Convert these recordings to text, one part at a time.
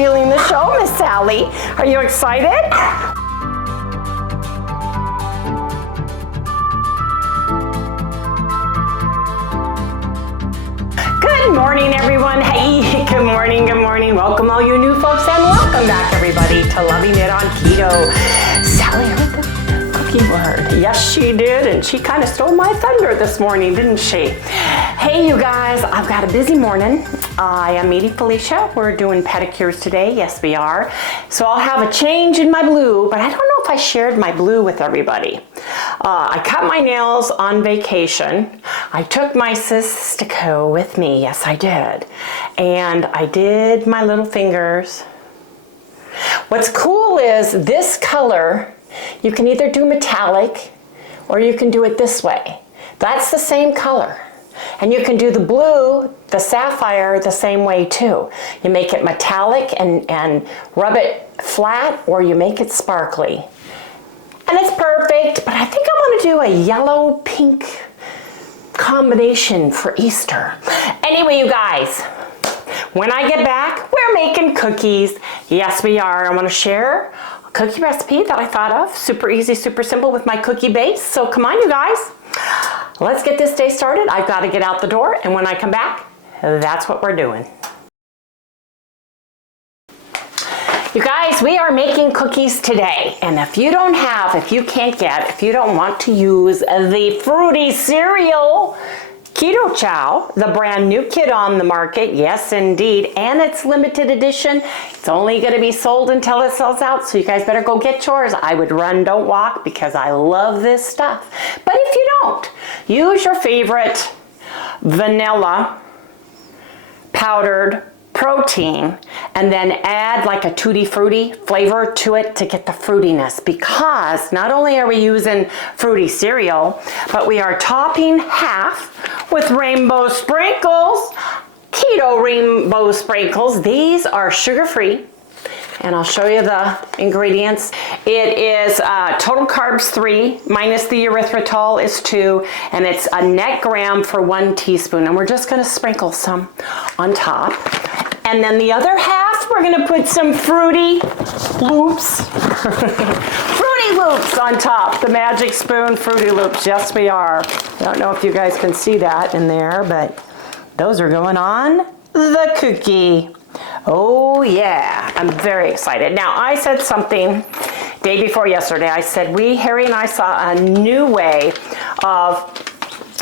stealing the show, Miss Sally. Are you excited? Good morning, everyone. Hey, good morning, good morning. Welcome all you new folks and welcome back, everybody, to Loving It on Keto. Sally heard the cookie word. Yes, she did, and she kind of stole my thunder this morning, didn't she? Hey, you guys, I've got a busy morning. I am meeting Felicia. We're doing pedicures today. Yes, we are. So I'll have a change in my blue, but I don't know if I shared my blue with everybody. I cut my nails on vacation. I took my Cystico with me. Yes, I did. And I did my little fingers. What's cool is this color, you can either do metallic or you can do it this way. That's the same color. And you can do the blue, the sapphire, the same way too. You make it metallic and rub it flat, or you make it sparkly. And it's perfect, but I think I want to do a yellow-pink combination for Easter. Anyway, you guys, when I get back, we're making cookies. Yes, we are. I want to share a cookie recipe that I thought of. Super easy, super simple with my cookie base. So come on, you guys. Let's get this day started. I've got to get out the door, and when I come back, that's what we're doing. You guys, we are making cookies today, and if you don't want to use the fruity cereal, Keto CHOW, the brand new kit on the market, yes indeed, and it's limited edition. It's only going to be sold until it sells out, so you guys better go get yours. I would run, don't walk, because I love this stuff. But if you don't, use your favorite vanilla powdered protein and then add like a tutti frutti flavor to it to get the fruitiness, because not only are we using fruity cereal, but we are topping half with rainbow sprinkles, keto rainbow sprinkles. These are sugar-free, and I'll show you the ingredients. It is total carbs 3 minus the erythritol is 2, and it's a net gram for 1 teaspoon. And we're just going to sprinkle some on top. And then the other half, we're going to put some Fruity Loops. Fruity Loops on top. The magic spoon Fruity Loops. Yes, we are. I don't know if you guys can see that in there, but those are going on the cookie. Oh yeah, I'm very excited. Now, I said something day before yesterday. I said Harry and I saw a new way of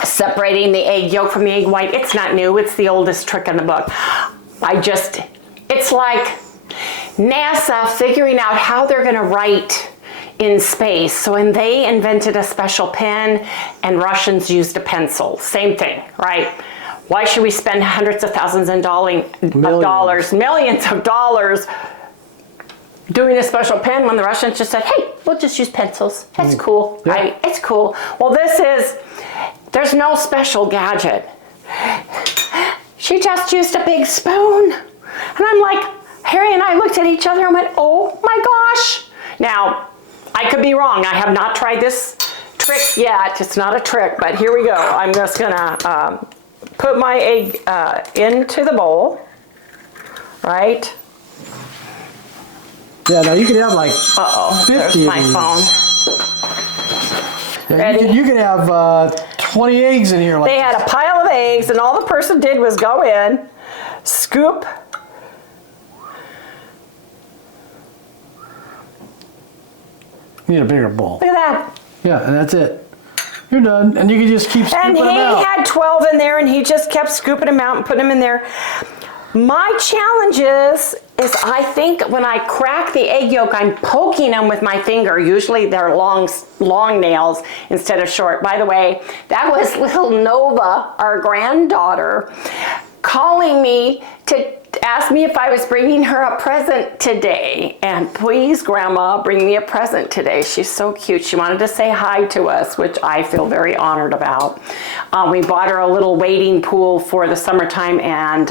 separating the egg yolk from the egg white. It's not new, it's the oldest trick in the book. It's like NASA figuring out how they're gonna write in space. So when they invented a special pen and Russians used a pencil, same thing, right? Why should we spend hundreds of thousands of dollars, millions of dollars doing a special pen when the Russians just said, hey, we'll just use pencils. That's cool, yeah. Right? It's cool. Well, there's no special gadget. She just used a big spoon. And I'm like, Harry and I looked at each other and went, oh my gosh. Now, I could be wrong. I have not tried this trick yet. It's not a trick, but here we go. I'm just gonna put my egg into the bowl, right? Yeah, now you could have like 50 there's my phone. Yeah, Ready? you could have 20 eggs in here. Like they had a pile of eggs, and all the person did was go in, scoop. You need a bigger bowl. Look at that. Yeah, and that's it. You're done. And you can just keep scooping them out. And he had 12 in there, and he just kept scooping them out and putting them in there. My challenge is I think when I crack the egg yolk, I'm poking them with my finger. Usually they're long nails instead of short. By the way, that was little Nova, our granddaughter, calling me to ask me if I was bringing her a present today. And please, Grandma, bring me a present today. She's so cute. She wanted to say hi to us, which I feel very honored about. We bought her a little wading pool for the summertime and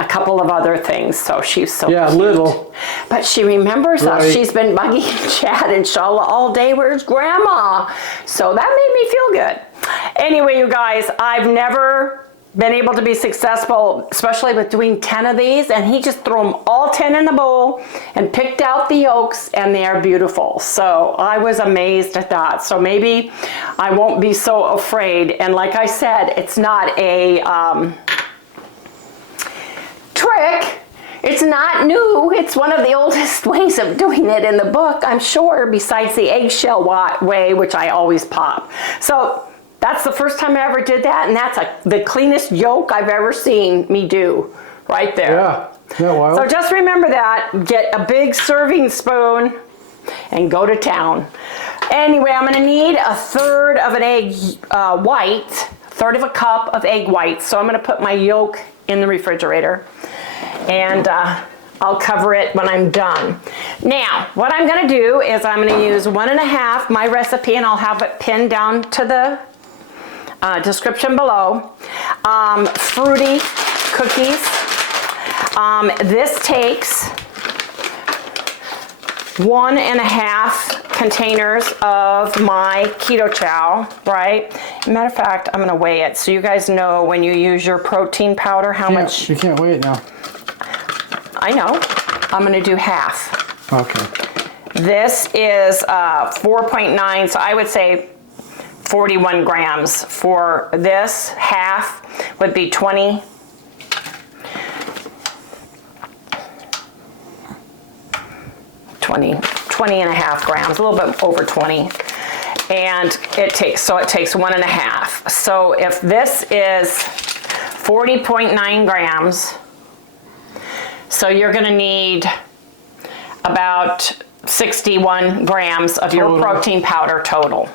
a couple of other things. So she's so cute. Little. But she remembers us. She's been bugging Chad and Shala all day. Where's Grandma? So that made me feel good. Anyway, you guys, I've never been able to be successful, especially with doing 10 of these, and he just threw them all 10 in the bowl and picked out the yolks, and they are beautiful. So I was amazed at that. So maybe I won't be so afraid. And like I said, it's not a trick. It's not new. It's one of the oldest ways of doing it in the book, I'm sure, besides the eggshell way, which I always pop. So that's the first time I ever did that, and that's the cleanest yolk I've ever seen me do right there. Yeah. Yeah, wild. So just remember that. Get a big serving spoon and go to town. Anyway, I'm going to need a third of an egg white, third of a cup of egg whites. So I'm going to put my yolk in the refrigerator, and I'll cover it when I'm done. Now, what I'm going to do is I'm going to use 1.5, my recipe, and I'll have it pinned down to the description below. Fruity cookies. This takes 1.5 containers of my keto chow, right? Matter of fact, I'm gonna weigh it so you guys know when you use your protein powder how much. You can't weigh it now. I know. I'm gonna do half. Okay. This is 4.9, so I would say 41 grams for this. Half would be 20. Twenty and a half grams, a little bit over 20. And it takes 1.5. So if this is 40.9 grams, so you're gonna need about 61 grams of your protein powder total.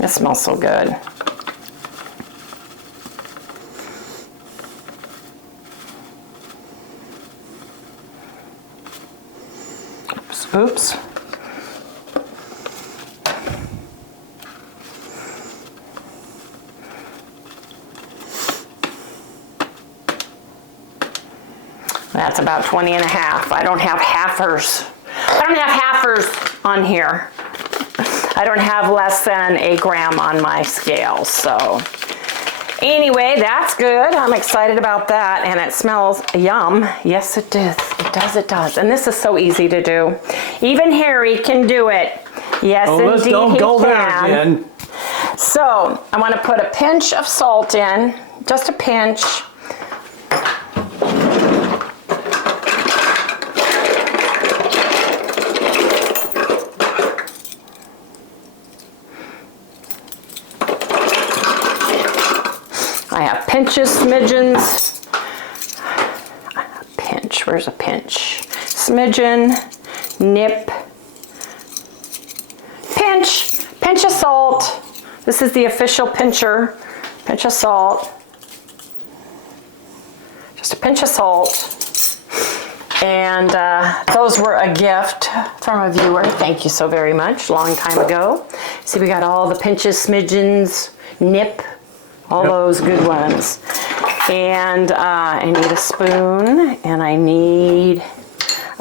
It smells so good. Oops. That's about 20 and a half. I don't have halfers. I don't have halfers on here. I don't have less than a gram on my scale. So anyway, that's good. I'm excited about that, and it smells yum. Yes, it does. It does. It does. And this is so easy to do. Even Harry can do it. Yes, indeed, don't go there again. So I want to put a pinch of salt in, just a pinch. I have pinches, smidgens. Pinch, where's a pinch? Smidgen, nip, pinch of salt. This is the official pincher. Pinch of salt. Just a pinch of salt. And those were a gift from a viewer. Thank you so very much. Long time ago. See, we got all the pinches, smidgens, nip, all those good ones. And I need a spoon, and I need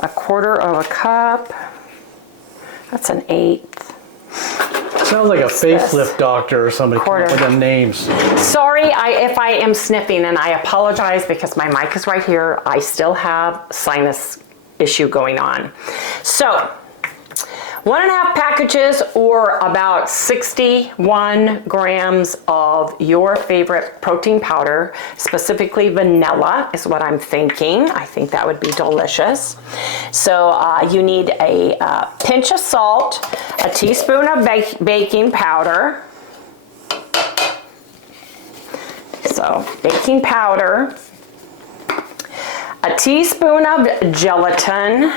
1/4 of a cup. That's 1/8. Sounds like a facelift doctor or somebody with them names. Sorry if I am sniffing, and I apologize because my mic is right here. I still have sinus issue going on. So 1.5 packages, or about 61 grams of your favorite protein powder, specifically vanilla is what I'm thinking. I think that would be delicious. So you need a pinch of salt, a teaspoon of baking powder. So baking powder, a teaspoon of gelatin,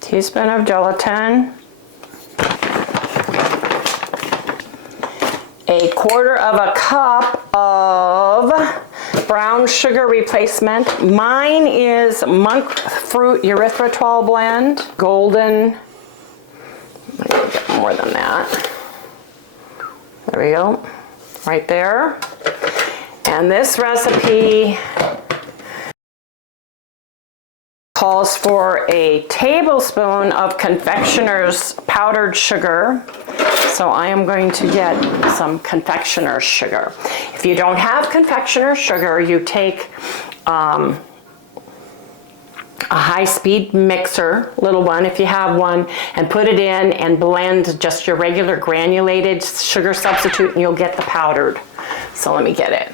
teaspoon of gelatin, 1/4 of a cup of brown sugar replacement. Mine is monk fruit erythritol blend, golden. I'm gonna get more than that. There we go, right there. And this recipe calls for a tablespoon of confectioner's powdered sugar. So I am going to get some confectioner's sugar. If you don't have confectioner's sugar, you take a high-speed mixer, little one if you have one, and put it in and blend just your regular granulated sugar substitute and you'll get the powdered. So let me get it.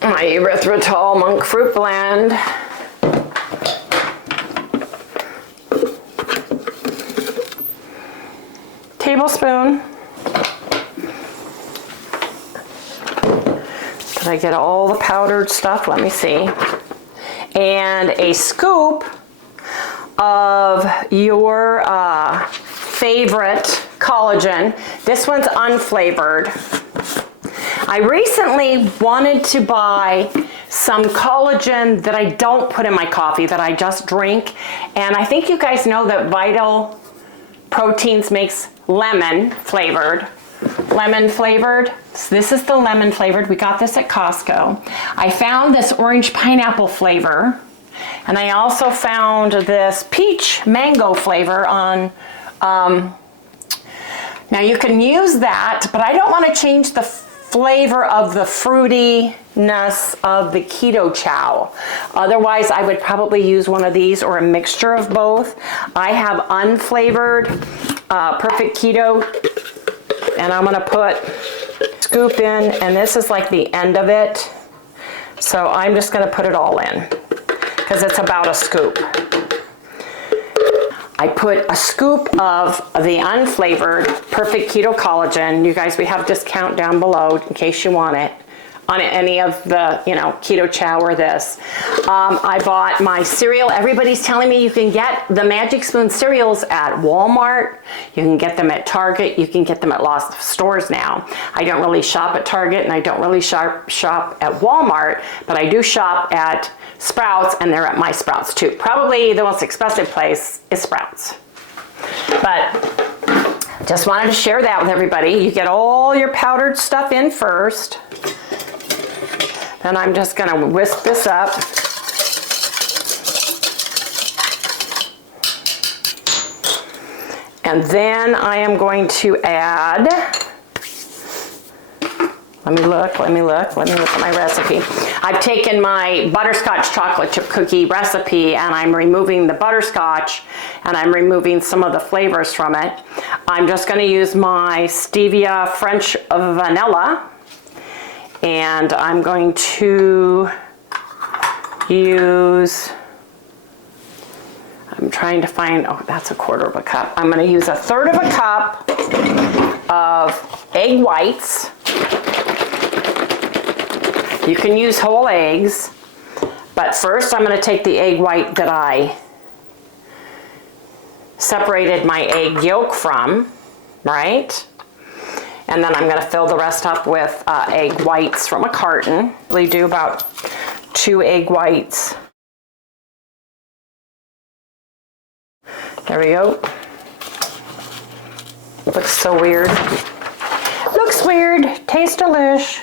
My erythritol monk fruit blend. Tablespoon. Did I get all the powdered stuff? Let me see. And a scoop of your favorite collagen. This one's unflavored. I recently wanted to buy some collagen that I don't put in my coffee, that I just drink. And I think you guys know that Vital Proteins makes lemon flavored. So this is the lemon flavored. We got this at Costco. I found this orange pineapple flavor. And I also found this peach mango flavor on, now you can use that, but I don't want to change the flavor of the fruitiness of the Keto CHOW. Otherwise, I would probably use one of these or a mixture of both. I have unflavored Perfect Keto, and I'm gonna put scoop in, and this is like the end of it. So I'm just gonna put it all in because it's about a scoop. I put a scoop of the unflavored Perfect Keto Collagen. You guys, we have discount down below in case you want it on any of the, you know, Keto CHOW or this. I bought my cereal. Everybody's telling me you can get the Magic Spoon cereals at Walmart. You can get them at Target. You can get them at lots of stores now. I don't really shop at Target and I don't really shop at Walmart, but I do shop at Sprouts, and they're at my Sprouts too. Probably the most expensive place is Sprouts. But just wanted to share that with everybody. You get all your powdered stuff in first. Then I'm just gonna whisk this up. And then I am going to add, let me look at my recipe. I've taken my butterscotch chocolate chip cookie recipe and I'm removing the butterscotch and I'm removing some of the flavors from it. I'm just gonna use my stevia French vanilla, and I'm going to use, I'm trying to find, oh, that's 1/4 of a cup. I'm gonna use 1/3 of a cup of egg whites. You can use whole eggs, but first I'm going to take the egg white that I separated my egg yolk from, right? And then I'm going to fill the rest up with egg whites from a carton. We do about 2 egg whites. There we go. Looks so weird. Looks weird, tastes delish.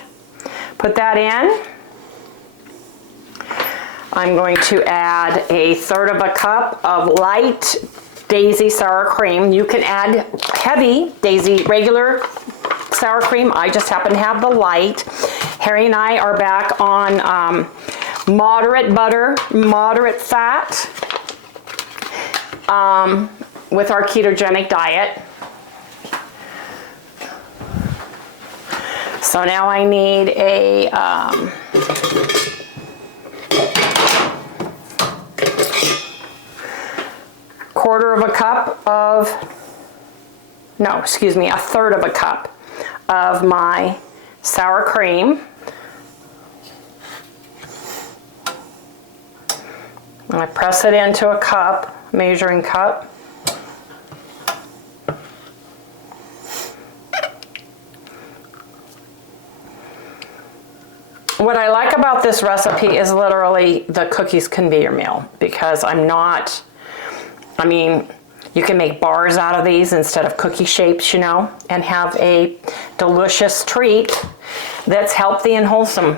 Put that in. I'm going to add 1/3 of a cup of light Daisy sour cream. You can add heavy Daisy regular sour cream. I just happen to have the light. Harry and I are back on moderate butter, moderate fat with our ketogenic diet. So now I need a 1/4 of a cup of, no, excuse me, 1/3 of a cup of my sour cream. And I press it into a cup, measuring cup. What I like about this recipe is literally the cookies can be your meal, because I'm not, I mean, You can make bars out of these instead of cookie shapes, you know, and have a delicious treat that's healthy and wholesome,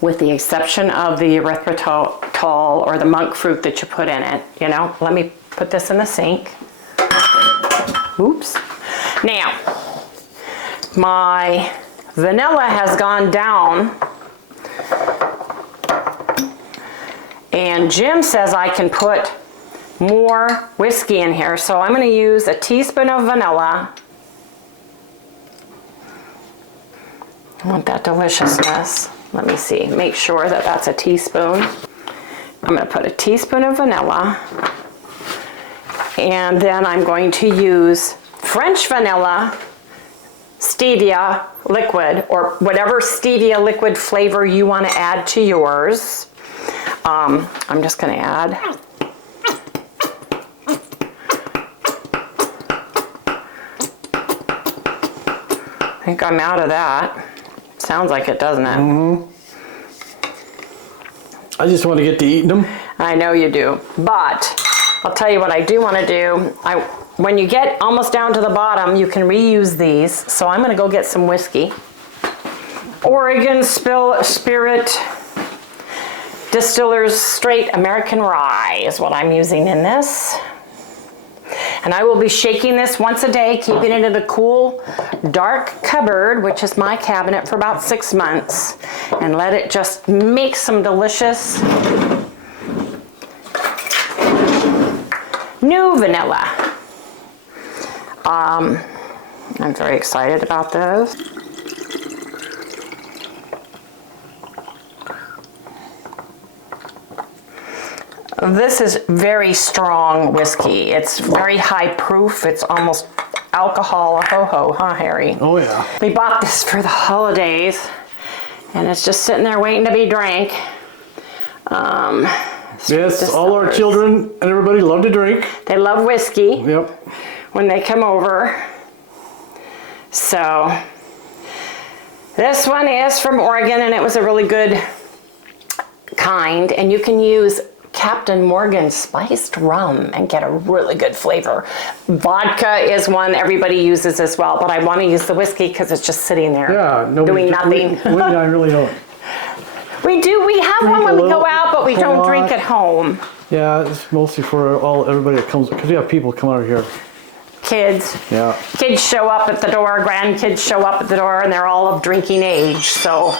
with the exception of the erythritol or the monk fruit that you put in it, you know. Let me put this in the sink. Oops. Now, my vanilla has gone down, and Jim says I can put more whiskey in here, so I'm going to use a teaspoon of vanilla. I want that deliciousness. Let me see, make sure that that's a teaspoon. I'm going to put a teaspoon of vanilla, and then I'm going to use French vanilla stevia liquid, or whatever stevia liquid flavor you want to add to yours. I'm just going to add I think I'm out of that. Sounds like it, doesn't it? Mm-hmm. I just want to get to eating them. I know you do, but I'll tell you what I do want to do. When you get almost down to the bottom, you can reuse these. So I'm going to go get some whiskey. Oregon Spirit Distillers Straight American Rye is what I'm using in this. And I will be shaking this once a day, keeping it in a cool, dark cupboard, which is my cabinet, for about 6 months. And let it just make some delicious new vanilla. I'm very excited about those. This is very strong whiskey. It's very high proof. It's almost alcohol ho-ho, huh, Harry? Oh, yeah. We bought this for the holidays, and it's just sitting there waiting to be drank. Yes, all our children and everybody love to drink. They love whiskey. Yep. When they come over. So, this one is from Oregon, and it was a really good kind, and you can use Captain Morgan spiced rum and get a really good flavor. Vodka is one everybody uses as well, but I want to use the whiskey because it's just sitting there doing nothing. We I really don't. We do. We have one when we go out, but we don't drink at home. Yeah, it's mostly for everybody that comes, because we have people come out here. Kids. Yeah. Kids show up at the door, grandkids show up at the door, and they're all of drinking age. So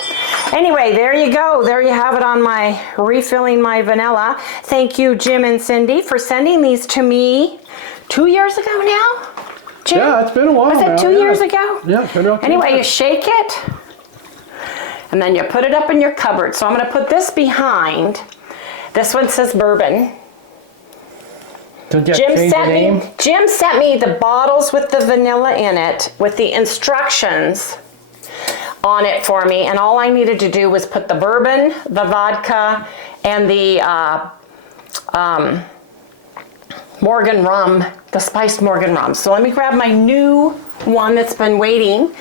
anyway, there you go. There you have it on my refilling my vanilla. Thank you, Jim and Cindy, for sending these to me 2 years ago now. Jim? Yeah, it's been a while. Was it 2 years ago? Yeah, it's been about 2 Anyway, you years. shake it, and then you put it up in your cupboard. So I'm going to put this behind. This one says bourbon. Jim sent me the bottles with the vanilla in it with the instructions on it for me, and all I needed to do was put the bourbon, the vodka, and the Morgan rum, the spiced Morgan rum. So let me grab my new one that's been waiting.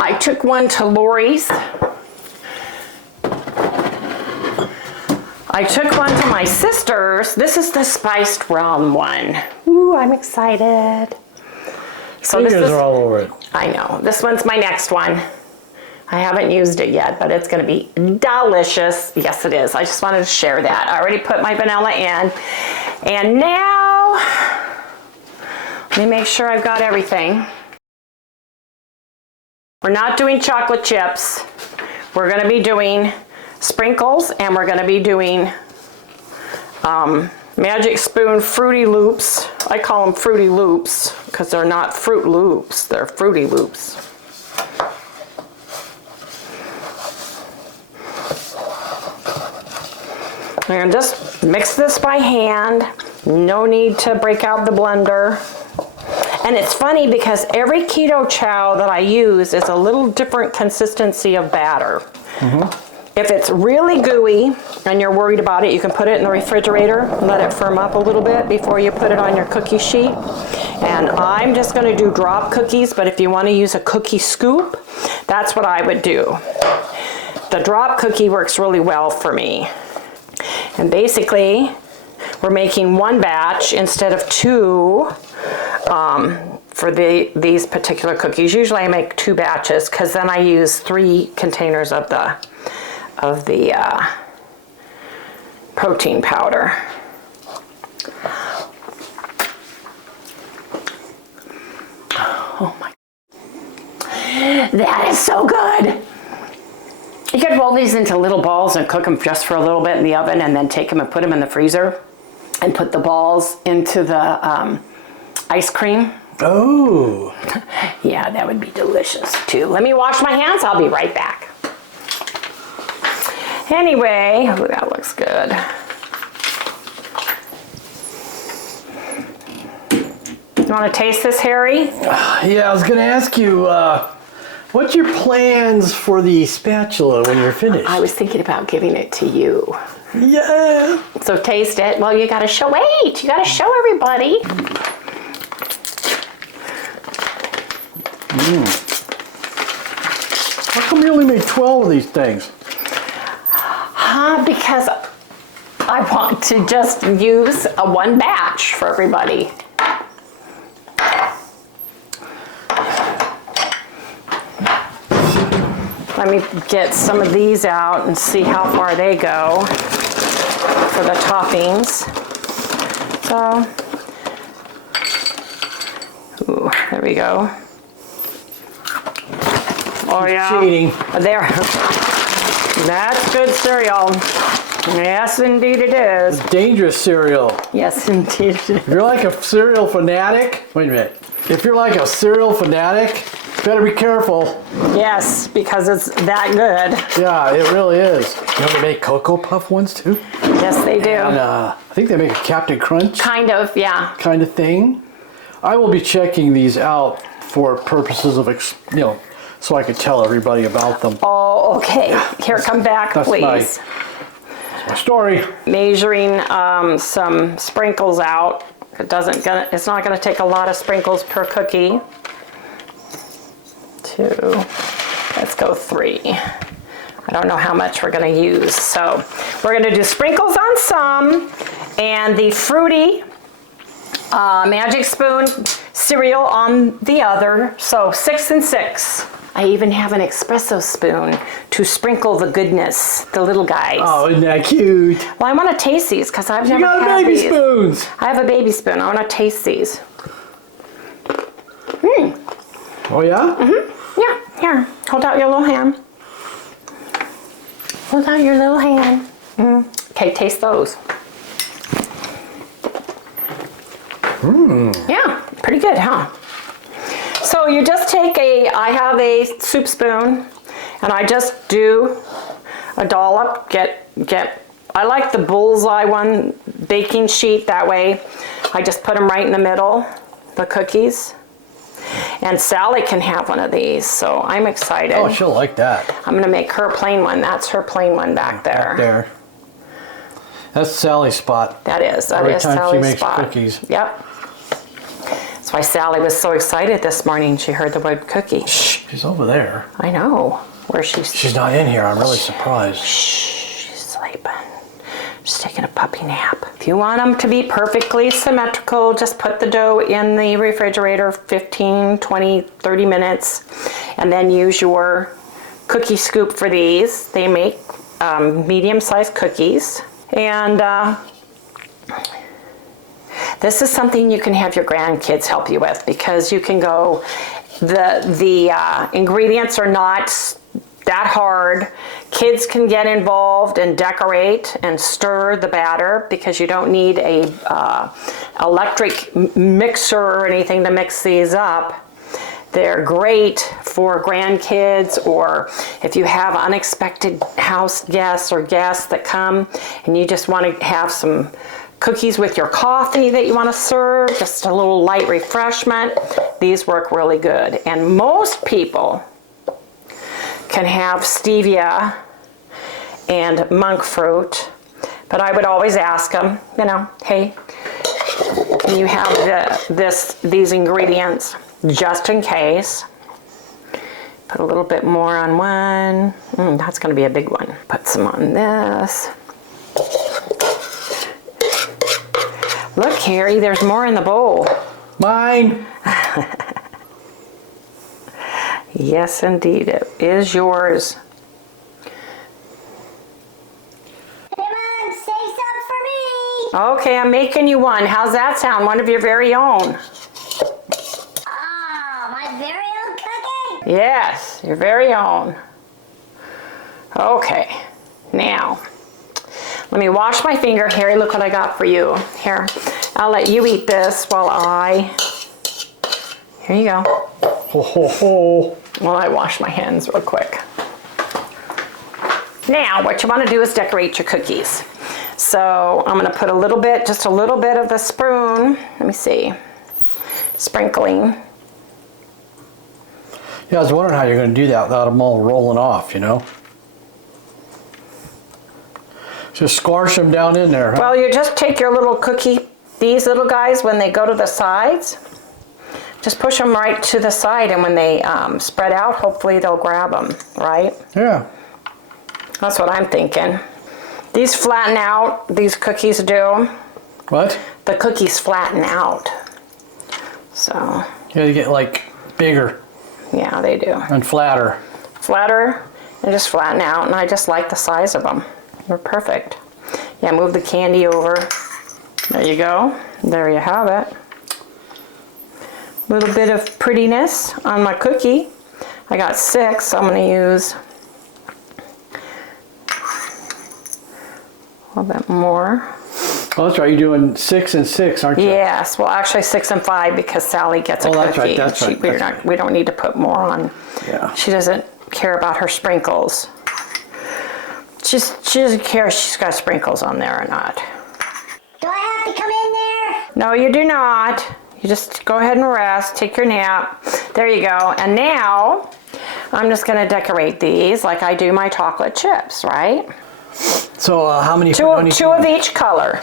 I took one to Lori's. I took one to my sister's. This is the spiced rum one. Ooh, I'm excited. So Fingers this is, are all over it. I know. This one's my next one. I haven't used it yet, but it's going to be delicious. Yes, it is. I just wanted to share that. I already put my vanilla in. And now, let me make sure I've got everything. We're not doing chocolate chips. We're going to be doing sprinkles, and we're going to be doing Magic Spoon Fruity Loops. I call them Fruity Loops because they're not Fruit Loops, they're Fruity Loops. And just mix this by hand. No need to break out the blender. And it's funny because every keto chow that I use is a little different consistency of batter. Mm-hmm. If it's really gooey and you're worried about it, you can put it in the refrigerator and let it firm up a little bit before you put it on your cookie sheet. And I'm just going to do drop cookies, but if you want to use a cookie scoop, that's what I would do. The drop cookie works really well for me. And basically, we're making one batch instead of two for these particular cookies. Usually I make 2 batches because then I use 3 containers of the protein powder. Oh my, that is so good. You could roll these into little balls and cook them just for a little bit in the oven and then take them and put them in the freezer and put the balls into the ice cream. Oh. Yeah, that would be delicious too. Let me wash my hands. I'll be right back. Anyway, ooh, that looks good. You want to taste this, Harry? Yeah, I was going to ask you, what's your plans for the spatula when you're finished? I was thinking about giving it to you. Yeah. So taste it. Well, you got to show, wait, you got to show everybody. How come you only made 12 of these things? Because I want to just use a 1 batch for everybody. Let me get some of these out and see how far they go for the toppings. So, ooh, there we go. Oh yeah, Cheating. there. That's good cereal. Yes, indeed it is. Dangerous cereal. Yes, indeed it is. If you're like a cereal fanatic, wait a minute. If you're like a cereal fanatic, better be careful. Yes, because it's that good. Yeah, it really is. You know they make Cocoa Puff ones too? Yes, they do. And I think they make a Captain Crunch Kind of, yeah. kind of thing. I will be checking these out for purposes of, so I could tell everybody about them. Oh, okay. Here, come back, That's please. my story. Measuring some sprinkles out. It's not gonna take a lot of sprinkles per cookie. 2. Let's go 3. I don't know how much we're gonna use. So we're gonna do sprinkles on some and the fruity Magic Spoon cereal on the other. So 6 and 6. I even have an espresso spoon to sprinkle the goodness, the little guys. Oh, isn't that cute? Well, I want to taste these because I've never You got had baby these. spoons. I have a baby spoon. I want to taste these. Oh yeah? Yeah, here. Hold out your little hand. Hold out your little hand. Okay, taste those. Yeah, pretty good, huh? So you just take I have a soup spoon, and I just do a dollop. I like the bullseye one baking sheet, that way I just put them right in the middle, the cookies. And Sally can have one of these, so I'm excited. Oh, she'll like that. I'm gonna make her a plain one. That's her plain one back there. Back there. That's Sally's spot. That is Every time Sally's she makes spot. cookies. Yep. That's why Sally was so excited this morning. She heard the word cookie. Shh, she's over there. I know. Where she's She's not in here. I'm really surprised. she's sleeping. She's taking a puppy nap. If you want them to be perfectly symmetrical, just put the dough in the refrigerator 15, 20, 30 minutes, and then use your cookie scoop for these. They make medium-sized cookies. And this is something you can have your grandkids help you with, because you can go, the ingredients are not that hard. Kids can get involved and decorate and stir the batter, because you don't need a electric mixer or anything to mix these up. They're great for grandkids, or if you have unexpected house guests or guests that come and you just want to have some cookies with your coffee that you want to serve, just a little light refreshment. These work really good. And most people can have stevia and monk fruit, but I would always ask them, hey, can you have these ingredients just in case? Put a little bit more on one. That's going to be a big one. Put some on this. Look, Harry, there's more in the bowl. Mine. Yes, indeed, it is yours. Hey, Mom, say something for me. Okay, I'm making you one. How's that sound? One of your very own. Oh, my very own cookie. Yes, your very own. Okay, now, let me wash my finger. Harry, look what I got for you. Here, I'll let you eat this while here you go. Ho, ho, ho. While I wash my hands real quick. Now, what you want to do is decorate your cookies. So I'm going to put a little bit, just a little bit of the spoon. Let me see. Sprinkling. Yeah, I was wondering how you're going to do that without them all rolling off, you know? Just squash them down in there. Huh? Well, you just take your little cookie, these little guys, when they go to the sides, just push them right to the side, and when they spread out, hopefully they'll grab them, right? Yeah. That's what I'm thinking. These flatten out, these cookies do. What? The cookies flatten out. So, Yeah, you get like bigger yeah, they do. and flatter. Flatter and just flatten out, and I just like the size of them. They're perfect. Yeah, move the candy over. There you go. There you have it. Little bit of prettiness on my cookie. I got 6, so I'm going to use a little bit more. Oh, that's right. You're doing 6 and 6, aren't you? Yes, well, actually 6 and 5 because Sally gets a Oh, cookie. that's right, that's and right, we don't need to put more on. Yeah. She doesn't care about her sprinkles. She doesn't care if she's got sprinkles on there or not. Do I have to come in there? No, you do not. You just go ahead and rest, take your nap. There you go. And now I'm just going to decorate these like I do my chocolate chips, right? So how many? Two of each color.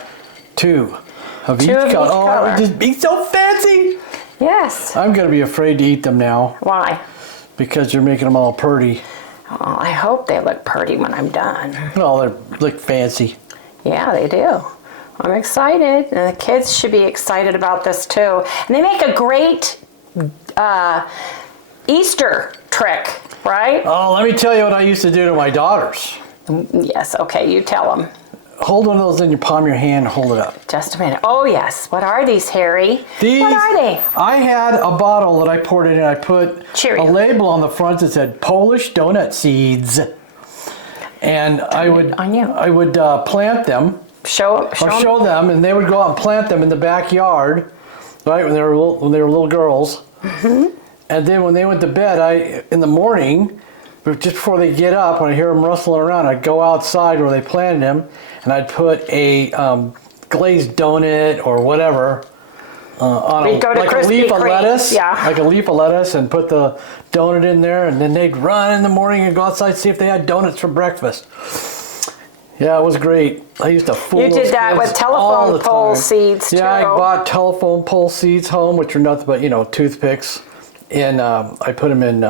2 of each Two of each color. Oh, color. it would just be so fancy. Yes. I'm going to be afraid to eat them now Why? because you're making them all pretty. Oh, I hope they look pretty when I'm done. Oh, they look fancy. Yeah, they do. I'm excited, and the kids should be excited about this too. And they make a great Easter trick, right? Oh, let me tell you what I used to do to my daughters. Yes, okay, you tell them. Hold one of those in your palm of your hand and hold it up. Just a minute. Oh, yes. What are these, Harry? These, what are they? I had a bottle that I poured in and I put Cheerio. a label on the front that said Polish donut seeds. And I would plant them. Show them, and they would go out and plant them in the backyard, right, when they were little girls. Mm-hmm. And then when they went to bed, in the morning, but just before they get up, when I hear them rustling around, I'd go outside where they planted them, and I'd put a glazed donut or whatever on a leaf of lettuce, like a leaf of lettuce, and put the donut in there, and then they'd run in the morning and go outside and see if they had donuts for breakfast. Yeah, it was great. I used to fool those You did that kids with telephone pole time. seeds too. Yeah, I bought telephone pole seeds home, which are nothing but toothpicks, and I put them in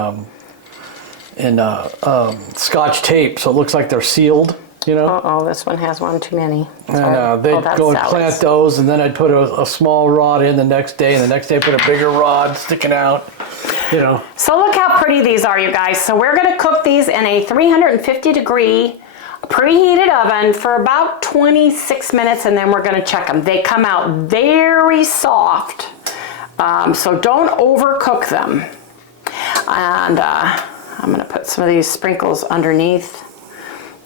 Scotch tape, so it looks like they're sealed. Oh, this one has one too many. And they'd go and plant those, and then I'd put a small rod in the next day, and the next day I'd put a bigger rod sticking out. So look how pretty these are, you guys. So we're going to cook these in a 350-degree preheated oven for about 26 minutes, and then we're going to check them. They come out very soft, so don't overcook them. And I'm going to put some of these sprinkles underneath.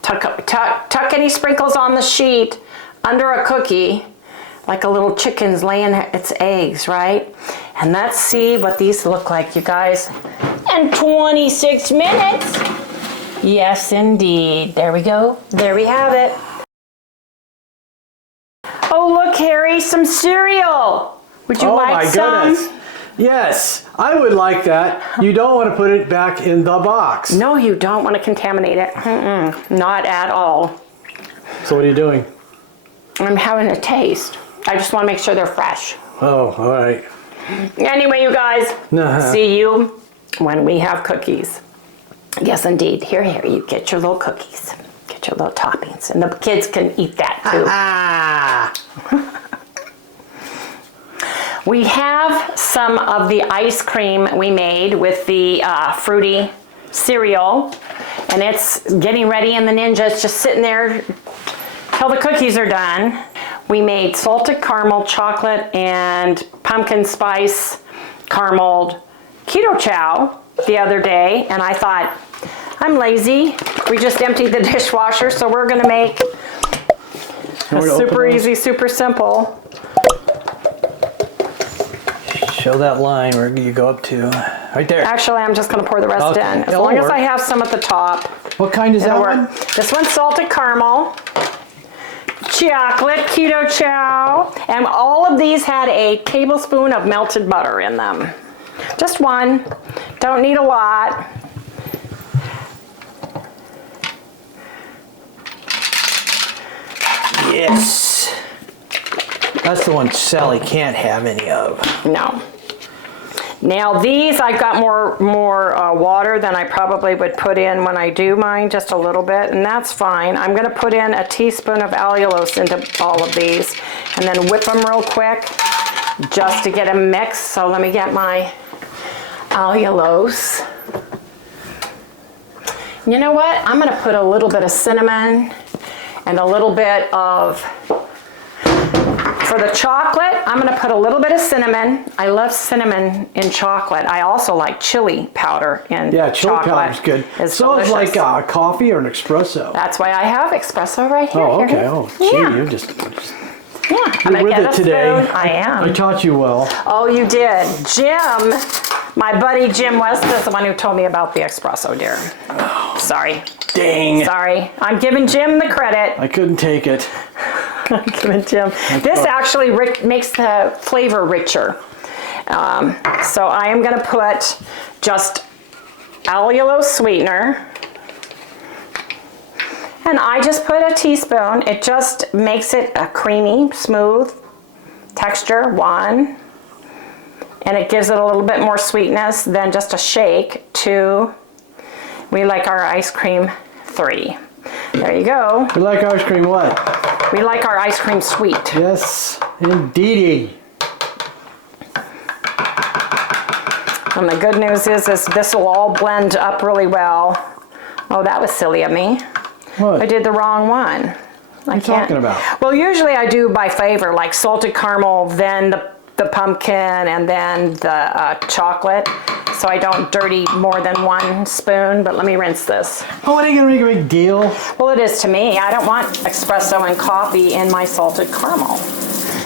Tuck any sprinkles on the sheet under a cookie, like a little chicken's laying its eggs, right? And let's see what these look like, you guys, in 26 minutes. Yes, indeed. There we go. There we have it. Oh, look, Harry, some cereal. Would you like some? Oh, my goodness. Yes, I would like that. You don't want to put it back in the box. No, you don't want to contaminate it. Not at all. So what are you doing? I'm having a taste. I just want to make sure they're fresh. Oh, all right. Anyway, you guys, see you when we have cookies. Yes, indeed. Here, you get your little cookies. Get your little toppings. And the kids can eat that, too. We have some of the ice cream we made with the fruity cereal, and it's getting ready in the Ninja. It's just sitting there till the cookies are done. We made salted caramel, chocolate, and pumpkin spice caramel keto chow the other day, and I thought, I'm lazy. We just emptied the dishwasher, so we're gonna make a super easy, super simple. Show that line where you go up to. Right there. Actually, I'm just gonna pour the rest in. As long as I have some at the top. What kind is that one? This one's salted caramel, chocolate, keto chow, and all of these had a tablespoon of melted butter in them. Just one, don't need a lot. Yes. That's the one Sally can't have any of. No. Now these, I've got more water than I probably would put in when I do mine, just a little bit, and that's fine. I'm gonna put in a teaspoon of allulose into all of these and then whip them real quick just to get them mixed. So let me get my allulose. You know what? I'm gonna put a little bit of cinnamon and a little bit of, for the chocolate, I'm gonna put a little bit of cinnamon. I love cinnamon in chocolate. I also like chili powder in chocolate. Yeah, chili powder's good. So it's like a coffee or an espresso. That's why I have espresso right here. Oh, okay. Here. Oh, gee, Yeah. you're just You're with it today. I am. I taught you well. Oh, you did. Jim, my buddy Jim West is the one who told me about the espresso, dear. Oh, sorry. Dang. Sorry. I'm giving Jim the credit. I couldn't take it. I'm giving Jim. This actually makes the flavor richer. So I am going to put just allulose sweetener. And I just put a teaspoon. It just makes it a creamy, smooth texture, 1. And it gives it a little bit more sweetness than just a shake, 2. We like our ice cream, 3. There you go. You like ice cream what? We like our ice cream sweet. Yes, indeedy. And the good news is this will all blend up really well. Oh, that was silly of me. What? I did the wrong one. What are you talking about? Well, usually I do by flavor, like salted caramel, then the pumpkin, and then the chocolate. So I don't dirty more than 1 spoon, but let me rinse this. Oh, what are you gonna make a big deal? Well, it is to me. I don't want espresso and coffee in my salted caramel.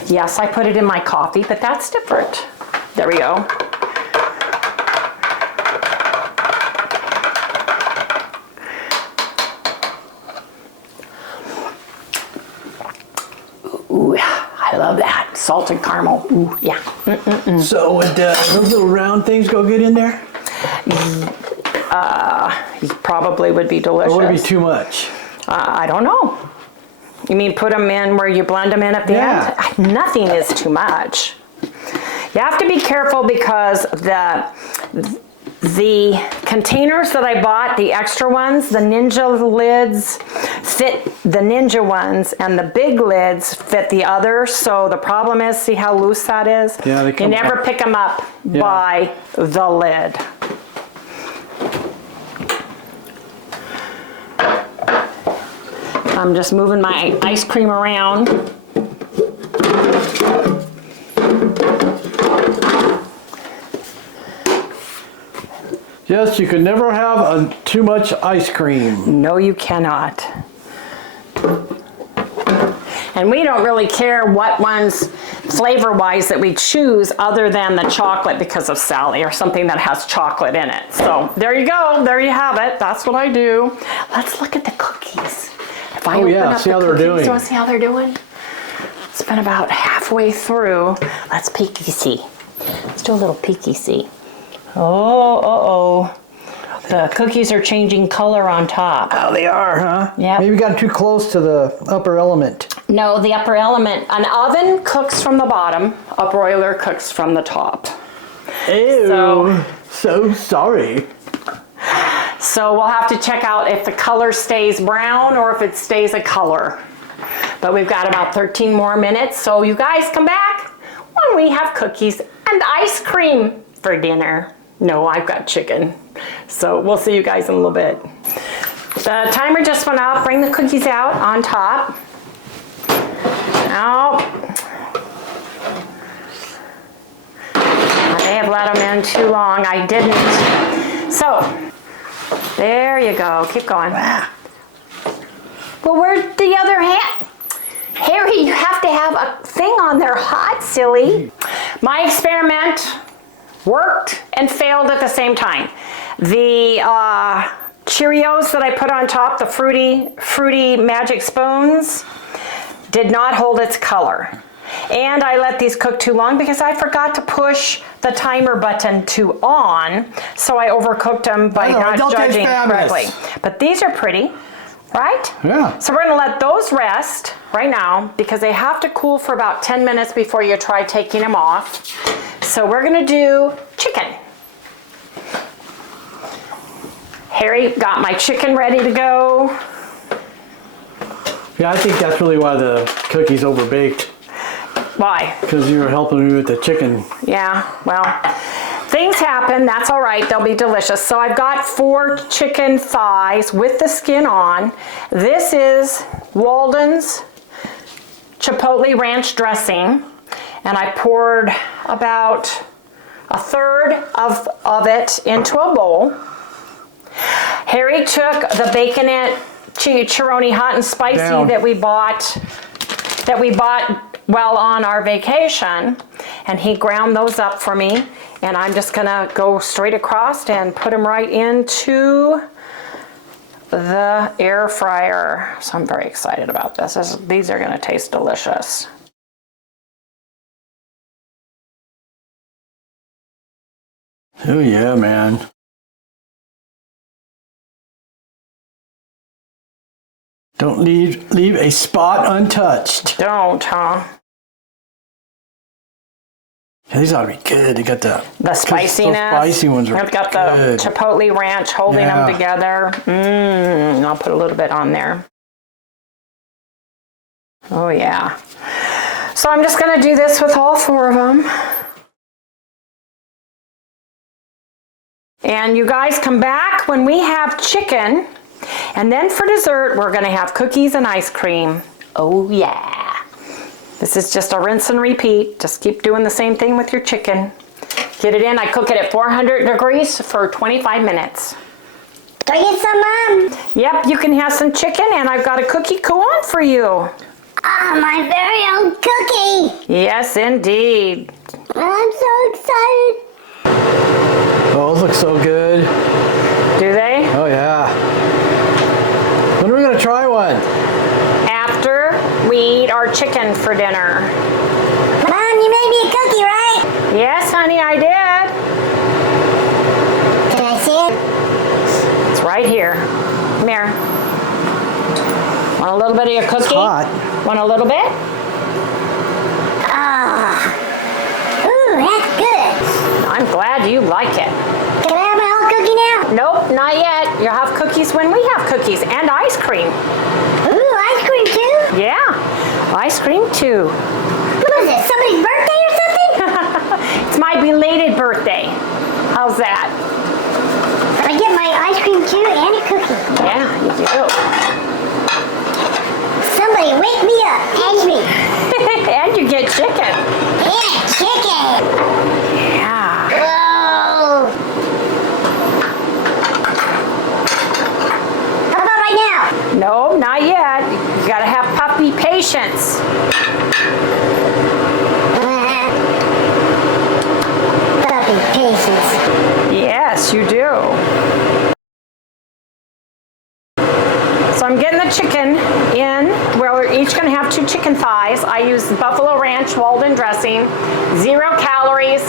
Yes, I put it in my coffee, but that's different. There we go. Ooh, I love that. Salted caramel. Ooh, yeah. So would those little round things go good in there? Probably would be delicious. Or would it be too much? I don't know. You mean put them in where you blend them in at the end? Nothing is too much. You have to be careful because the containers that I bought, the extra ones, the Ninja lids fit the Ninja ones and the big lids fit the others. So the problem is, see how loose that is? Yeah, they come You never up. pick them up by the lid. I'm just moving my ice cream around. Yes, you can never have too much ice cream. No, you cannot. And we don't really care what ones flavor-wise that we choose other than the chocolate because of Sally or something that has chocolate in it. So there you go. There you have it. That's what I do. Let's look at the cookies. If I open up see how the they're cookies, doing. do you want to see how they're doing? It's been about halfway through. Let's peeky see. Let's do a little peeky see. Oh. The cookies are changing color on top. Oh, they are, huh? Yeah. Maybe we got too close to the upper element. No, the upper element. An oven cooks from the bottom. A broiler cooks from the top. Ew. So sorry. So we'll have to check out if the color stays brown or if it stays a color. But we've got about 13 more minutes. So you guys come back when we have cookies and ice cream for dinner. No, I've got chicken. So we'll see you guys in a little bit. The timer just went off. Bring the cookies out on top. Now, I may have let them in too long. I didn't. So, there you go. Keep going. Well, where's the other hand? Harry, you have to have a thing on there hot, silly. My experiment worked and failed at the same time. The Cheerios that I put on top, the fruity magic spoons, did not hold its color. And I let these cook too long because I forgot to push the timer button to on, so I overcooked them by not judging correctly. But these are pretty, right? Yeah. So we're gonna let those rest right now because they have to cool for about 10 minutes before you try taking them off. So we're gonna do chicken. Harry got my chicken ready to go. Yeah, I think that's really why the cookies overbaked. Why? Because you were helping me with the chicken. Yeah, well, things happen. That's all right. They'll be delicious. So I've got 4 chicken thighs with the skin on. This is Walden's Chipotle Ranch dressing. And I poured about 1/3 of it into a bowl. Harry took the Baconette Chironi Hot and Spicy that we bought while on our vacation, and he ground those up for me, and I'm just gonna go straight across and put them right into the air fryer. So I'm very excited about this. These are gonna taste delicious. Oh yeah, man. Don't leave a spot untouched. Don't, huh? Yeah, these ought to be good. They got the spiciness. Those spicy ones are I've got good. the Chipotle Ranch holding them together. I'll put a little bit on there. Oh yeah. So I'm just gonna do this with all 4 of them. And you guys come back when we have chicken. And then for dessert, we're gonna have cookies and ice cream. Oh yeah. This is just a rinse and repeat. Just keep doing the same thing with your chicken. Get it in. I cook it at 400 degrees for 25 minutes. Can I get some, Mom? Yep, you can have some chicken, and I've got a cookie koan for you. Ah, my very own cookie. Yes, indeed. I'm so excited. Oh, those look so good. Do they? Oh yeah. When are we gonna try one? After we eat our chicken for dinner. Mom, you made me a cookie, right? Yes, honey, I did. Can I see it? It's right here. Come here. Want a little bit of your cookie? It's hot. Want a little bit? Ah. Ooh, that's good. I'm glad you like it. Can I have my whole cookie now? Nope, not yet. You'll have cookies when we have cookies, and ice cream. Ooh, ice cream too? Yeah, ice cream too. What is it, somebody's birthday or something? It's my belated birthday. How's that? I get my ice cream too and a cookie. Yeah, you do. Somebody wake me up. Teach me. And you get chicken. Yeah, chicken. Yeah. Whoa. How about right now? No, not yet. You gotta have puppy patience. Puppy patience. Yes, you do. So I'm getting the chicken in. We're each gonna have 2 chicken thighs. I use Buffalo Ranch Walden dressing, 0 calories,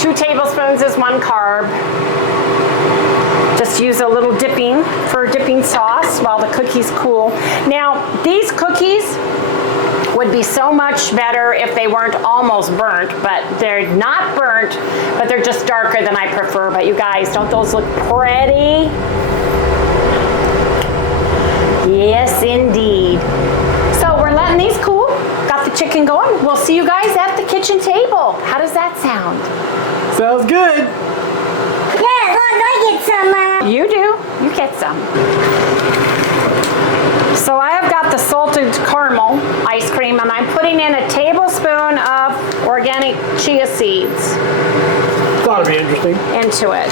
2 tablespoons is 1 carb. Just use a little dipping for dipping sauce while the cookies cool. Now, these cookies would be so much better if they weren't almost burnt, but they're not burnt, but they're just darker than I prefer. But you guys, don't those look pretty? Yes, indeed. So we're letting these cool. Got the chicken going. we'll see you guys at the kitchen table. How does that sound? Sounds good. Yeah, as long as I get some, You do. You get some. So I have got the salted caramel ice cream, and I'm putting in a tablespoon of organic chia seeds Thought it'd be interesting. into it.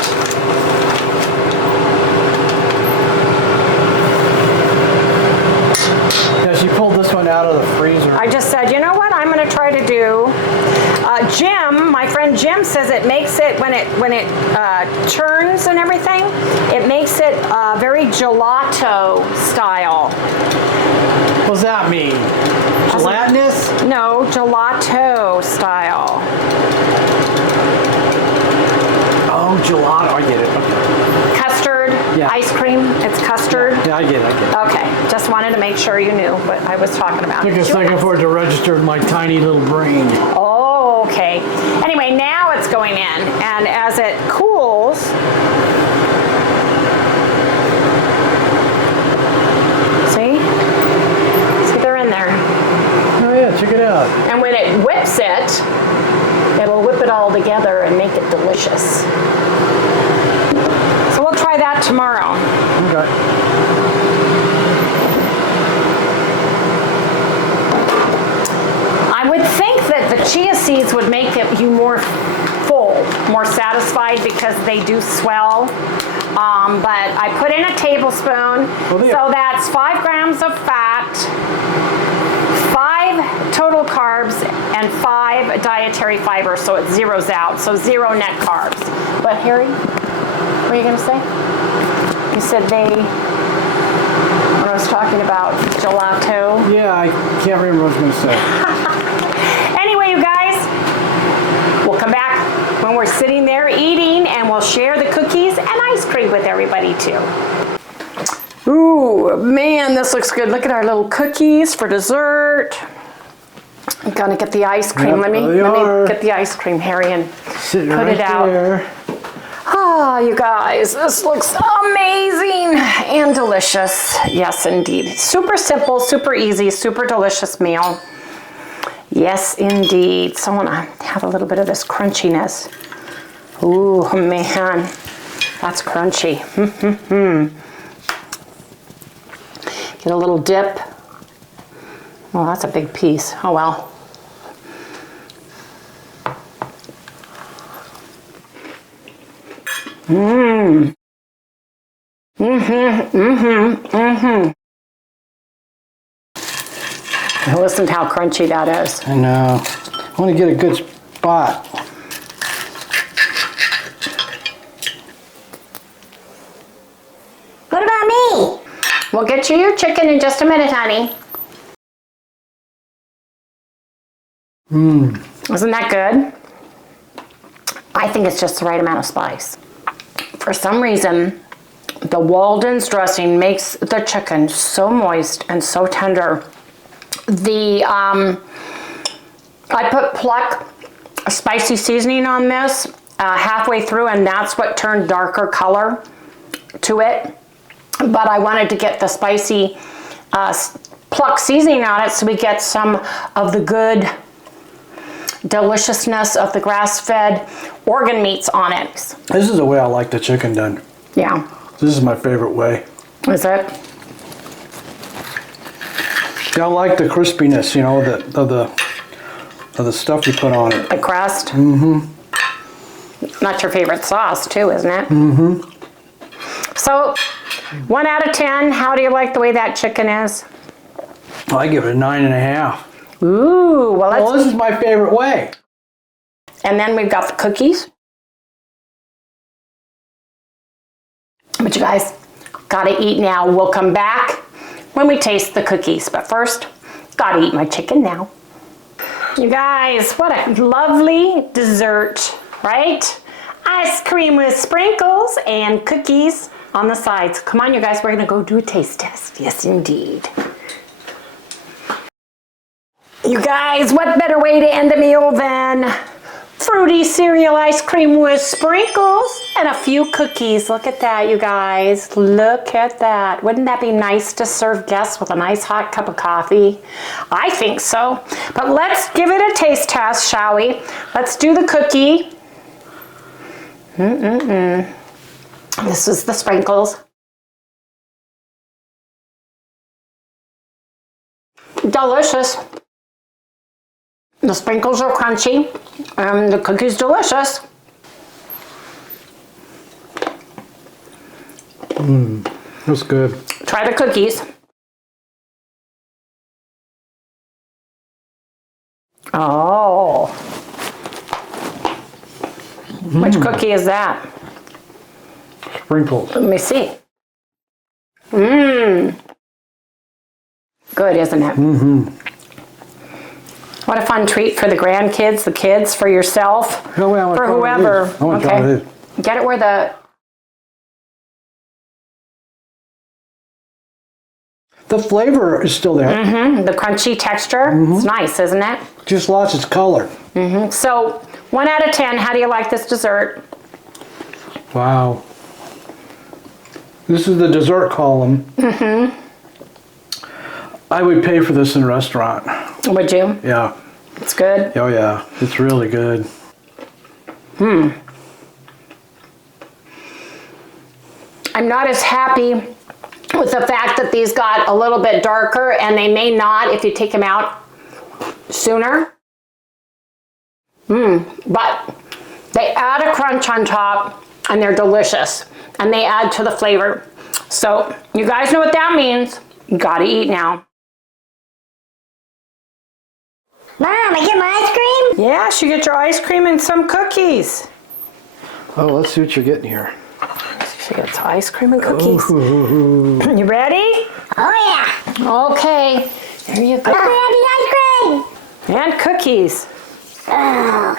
Yeah, she pulled this one out of the freezer. I just said, you know what, I'm going to try to do. Jim, my friend Jim says it makes it, when it churns and everything, it makes it very gelato style. What does that mean? Gelatinous? No, gelato style. Oh, gelato. I get it. Okay. Custard, Yeah. ice cream, it's custard. Yeah, I get it. Okay, just wanted to make sure you knew what I was talking about. Took a second for it to register in my tiny little brain. Oh, okay. Anyway, now it's going in, and as it cools, see? See, they're in there. Oh yeah, check it out. And when it whips it, it'll whip it all together and make it delicious. So we'll try that tomorrow. Okay. I would think that the chia seeds would make you more full, more satisfied because they do swell. But I put in a tablespoon, so that's 5 grams of fat, 5 total carbs, and 5 dietary fiber, so it zeroes out, so 0 net carbs. But Harry, what were you going to say? You said when I was talking about gelato. Yeah, I can't remember what I was going to say. Anyway, you guys, we'll come back when we're sitting there eating, and we'll share the cookies and ice cream with everybody too. Ooh, man, this looks good. Look at our little cookies for dessert. I'm gonna get the ice cream. Yep, let me get the ice cream, Harry, and Sitting put right it out. there. Ah, you guys, this looks amazing and delicious. Yes, indeed. Super simple, super easy, super delicious meal. Yes, indeed. So I want to have a little bit of this crunchiness. Ooh, man, that's crunchy. Get a little dip. Oh, that's a big piece. Oh, well. Listen to how crunchy that is. I know. I want to get a good spot. what about me? We'll get you your chicken in just a minute, honey. Isn't that good? I think it's just the right amount of spice. For some reason, the Walden's dressing makes the chicken so moist and so tender. I put PLUCK spicy seasoning on this halfway through, and that's what turned darker color to it. But I wanted to get the spicy PLUCK seasoning on it so we get some of the good deliciousness of the grass-fed organ meats on it. This is the way I like the chicken done. Yeah. This is my favorite way. Is it? I like the crispiness, you know, of the stuff you put on it. The crust? Mm-hmm. That's your favorite sauce too, isn't it? Mm-hmm. So, 1 out of 10, how do you like the way that chicken is? I give it a 9.5. Ooh, well, This is my favorite way. and then we've got the cookies. But you guys, gotta eat now. We'll come back when we taste the cookies. But first, gotta eat my chicken now. You guys, what a lovely dessert, right? Ice cream with sprinkles and cookies on the sides. Come on, you guys, we're gonna go do a taste test. Yes, indeed. You guys, what better way to end a meal than Fruity cereal ice cream with sprinkles and a few cookies. Look at that, you guys. Look at that. Wouldn't that be nice to serve guests with a nice hot cup of coffee? I think so. But let's give it a taste test, shall we? Let's do the cookie. This is the sprinkles. Delicious. The sprinkles are crunchy and the cookie's delicious. That's good. Try the cookies. Oh. Which cookie is that? Sprinkles. Let me see. Mmm. Good, isn't it? Mm-hmm. What a fun treat for the grandkids, the kids, for yourself, for whoever. Okay. Get it where the flavor is still there. the crunchy texture. It's nice, isn't it? Just lost its color. So, 1 out of 10, how do you like this dessert? Wow. This is the dessert column. I would pay for this in a restaurant. Would you? Yeah. It's good? Oh yeah, it's really good. I'm not as happy with the fact that these got a little bit darker, and they may not if you take them out sooner. But they add a crunch on top, and they're delicious, and they add to the flavor. So you guys know what that means. You gotta eat now. Mom, I get my ice cream? Yes, you get your ice cream and some cookies. Oh, let's see what you're getting here. She gets ice cream and cookies. You ready? Oh yeah. Okay, there you go. Oh, I have the ice cream. And cookies. Oh,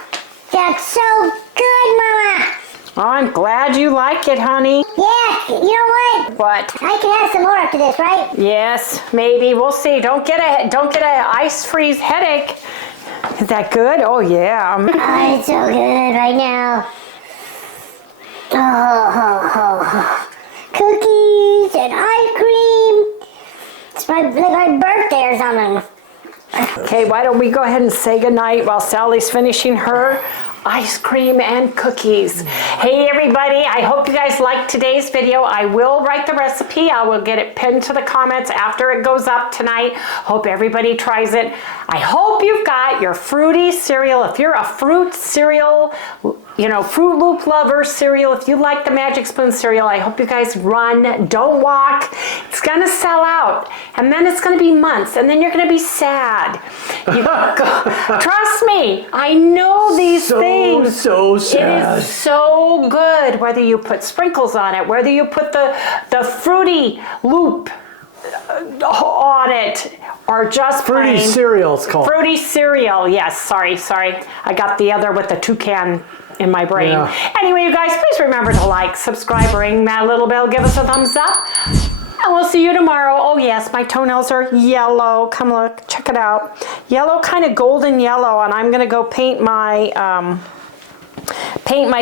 that's so good, Mama. Oh, I'm glad you like it, honey. Yeah, you know what? What? I can have some more after this, right? Yes, maybe. We'll see. Don't get a ice freeze headache. Is that good? Oh yeah. Oh, it's so good right now. Oh, cookies and ice cream. It's my birthday or something. Okay, why don't we go ahead and say goodnight while Sally's finishing her ice cream and cookies. Hey everybody, I hope you guys liked today's video. I will write the recipe. I will get it pinned to the comments after it goes up tonight. Hope everybody tries it. I hope you've got your fruity cereal. If you're a fruit cereal, you know, Fruit Loop lover cereal, if you like the Magic Spoon cereal, I hope you guys run, don't walk. It's gonna sell out, and then it's gonna be months, and then you're gonna be sad. Trust me, I know these things. So sad. It is so good, whether you put sprinkles on it, whether you put the Fruity Loop on it, or just Fruity plain cereal, it's called. Fruity cereal. Yes, sorry. I got the other with the toucan in my brain. Yeah. Anyway, you guys, please remember to like, subscribe, ring that little bell, give us a thumbs up, and we'll see you tomorrow. Oh yes, my toenails are yellow. Come look, check it out. Yellow, kind of golden yellow, and I'm gonna go paint my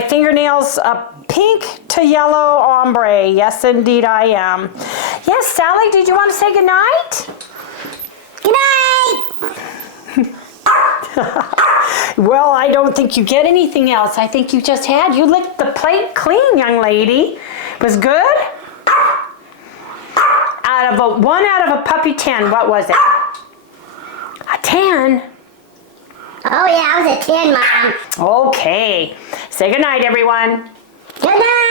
fingernails a pink to yellow ombre. Yes, indeed I am. Yes, Sally, did you want to say goodnight? Good night. Well, I don't think you get anything else. I think you just had. You licked the plate clean, young lady. Was good? One out of a puppy 10, what was it? A 10? Oh yeah, I was a 10, Mom. Okay. Say goodnight, everyone. Good night.